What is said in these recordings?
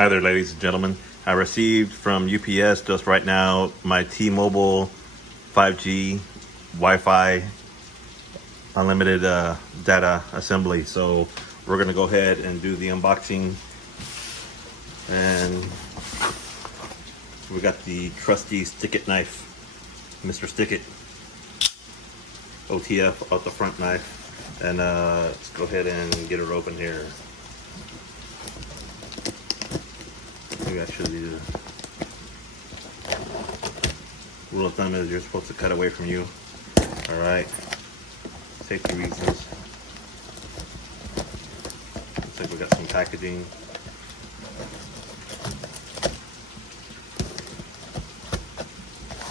Hi there, ladies and gentlemen. I received from UPS just right now my T-Mobile 5G Wi-Fi unlimited data assembly. So we're gonna go ahead and do the unboxing. And we got the trusty Stick-It knife, Mr. Stick-It, OTF out the front knife. And let's go ahead and get her open here. Maybe I should do the rule of thumb is you're supposed to cut away from you. Alright. Safety reasons. Looks like we got some packaging.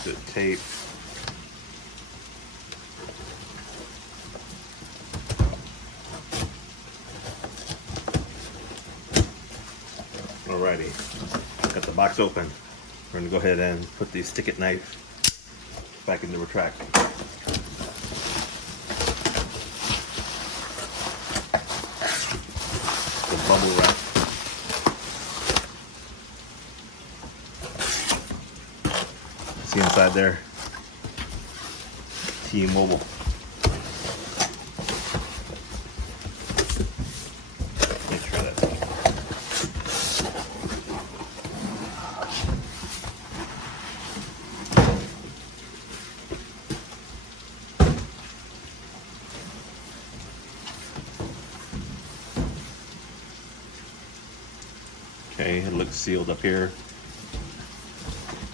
Good tape. Alrighty, got the box open. We're gonna go ahead and put the Stick-It knife back in the retract. The bubble wrap. See inside there? T-Mobile. Make sure that's okay. It looks sealed up here.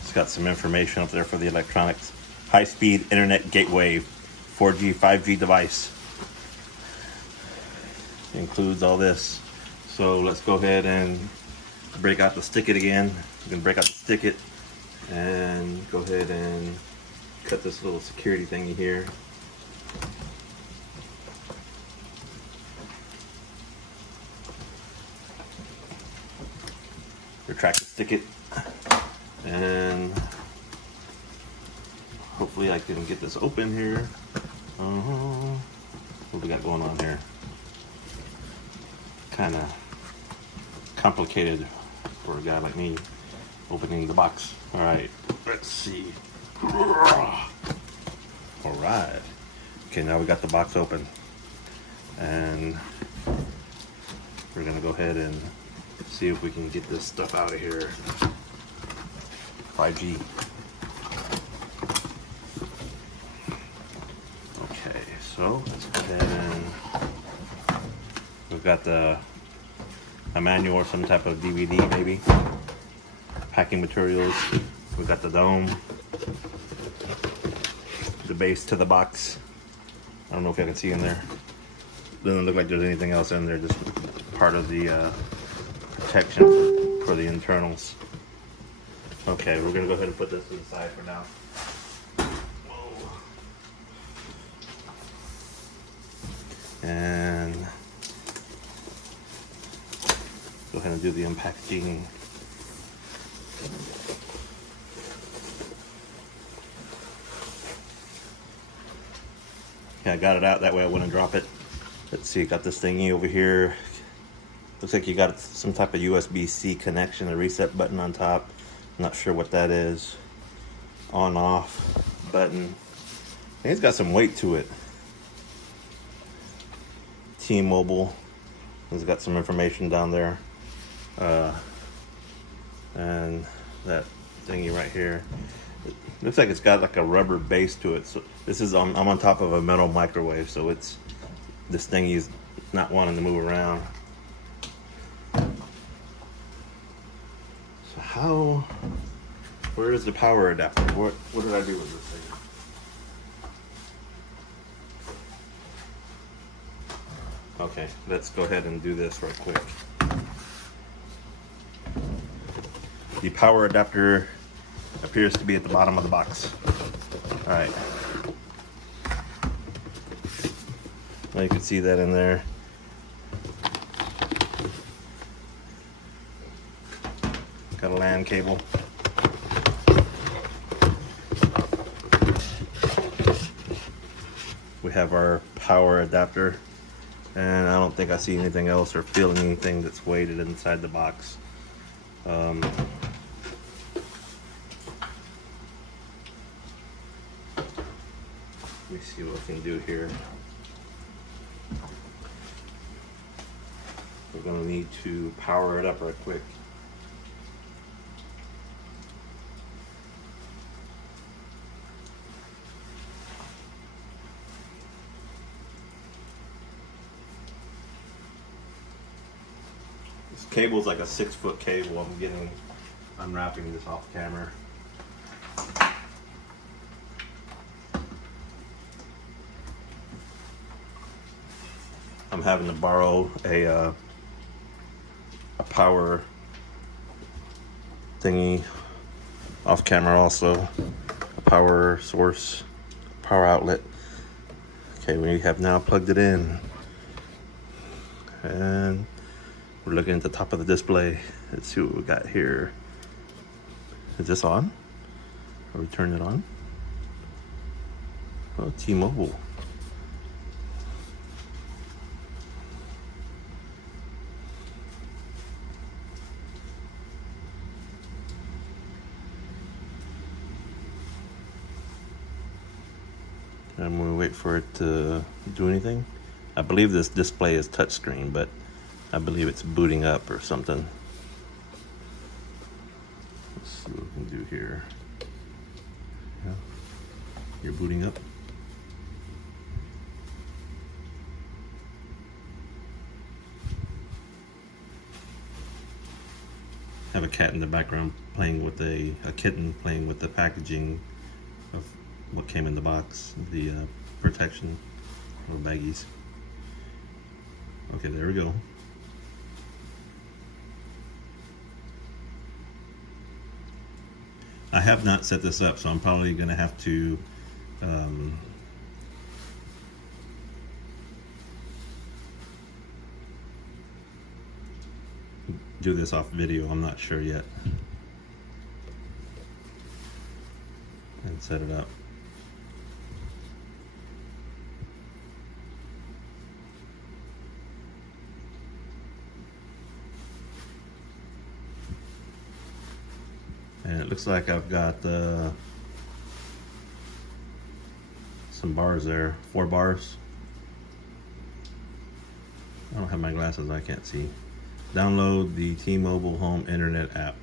It's got some information up there for the electronics. High-speed internet gateway, 4G, 5G device. It includes all this. So let's go ahead and break out the Stick-It again. You can break out the Stick-It and go ahead and cut this little security thingy here. Retract the Stick-It, and hopefully I can get this open here. What we got going on here? Kind of complicated for a guy like me opening the box. All right, let's see. All right. Okay, now we got the box open, and we're gonna go ahead and see if we can get this stuff out of here. 5G. Okay, so let's go ahead and we've got a manual or some type of DVD maybe. Packing materials. We've got the dome. The base to the box. I don't know if you can see in there. Doesn't look like there's anything else in there, just part of the protection for the internals. Okay, we're gonna go ahead and put this to the side for now. Whoa. And go ahead and do the unpackaging. Okay, I got it out that way I wouldn't drop it. Let's see, got this thingy over here. Looks like you got some type of USB-C connection, a reset button on top. I'm not sure what that is. On off button. I think it's got some weight to it. T-Mobile. It's got some information down there. And that thingy right here. It looks like it's got like a rubber base to it. So this is I'm on top of a metal microwave, so it's this thingy is not wanting to move around. So where is the power adapter? What did I do with this thing? Okay, let's go ahead and do this real quick. The power adapter appears to be at the bottom of the box. All right. Well, you can see that in there. Got a LAN cable. We have our power adapter, and I don't think I see anything else or feel anything that's weighted inside the box. Let me see what we can do here. We're going to need to power it up right quick. This cable is like a 6-foot cable. I'm unwrapping this off camera. I'm having to borrow a power thingy off camera, also a power source, power outlet. Okay, we have now plugged it in, and we're looking at the top of the display. Let's see what we got here. Is this on? Are we turning it on? Oh, T-Mobile. I'm gonna wait for it to do anything. I believe this display is touchscreen, but I believe it's booting up or something. Let's see what we can do here. Yeah. You're booting up. I have a cat in the background playing with a kitten playing with the packaging of what came in the box, the protection or baggies. Okay, there we go. I have not set this up, so I'm probably going to have to do this off video. I'm not sure yet. And set it up. And it looks like I've got some bars there, 4 bars. I don't have my glasses, I can't see. Download the T-Mobile Home Internet app.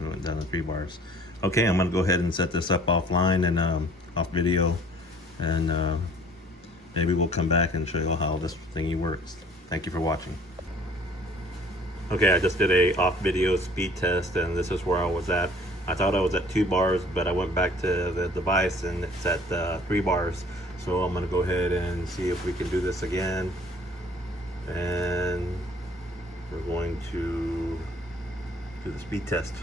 I went down to 3 bars. Okay, I'm gonna go ahead and set this up offline and off video, and maybe we'll come back and show you how this thingy works. Thank you for watching. Okay, I just did a off video speed test, and this is where I was at. I thought I was at 2 bars, but I went back to the device and it's at 3 bars. So I'm gonna go ahead and see if we can do this again. And we're going to do the speed test.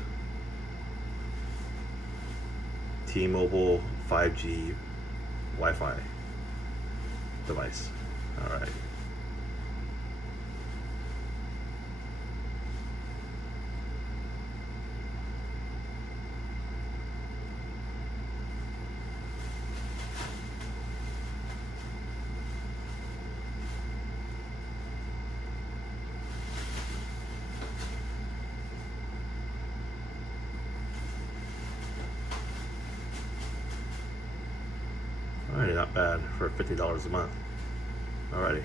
T-Mobile 5G Wi-Fi device. All right. Alrighty, not bad for $50 a month. Alrighty.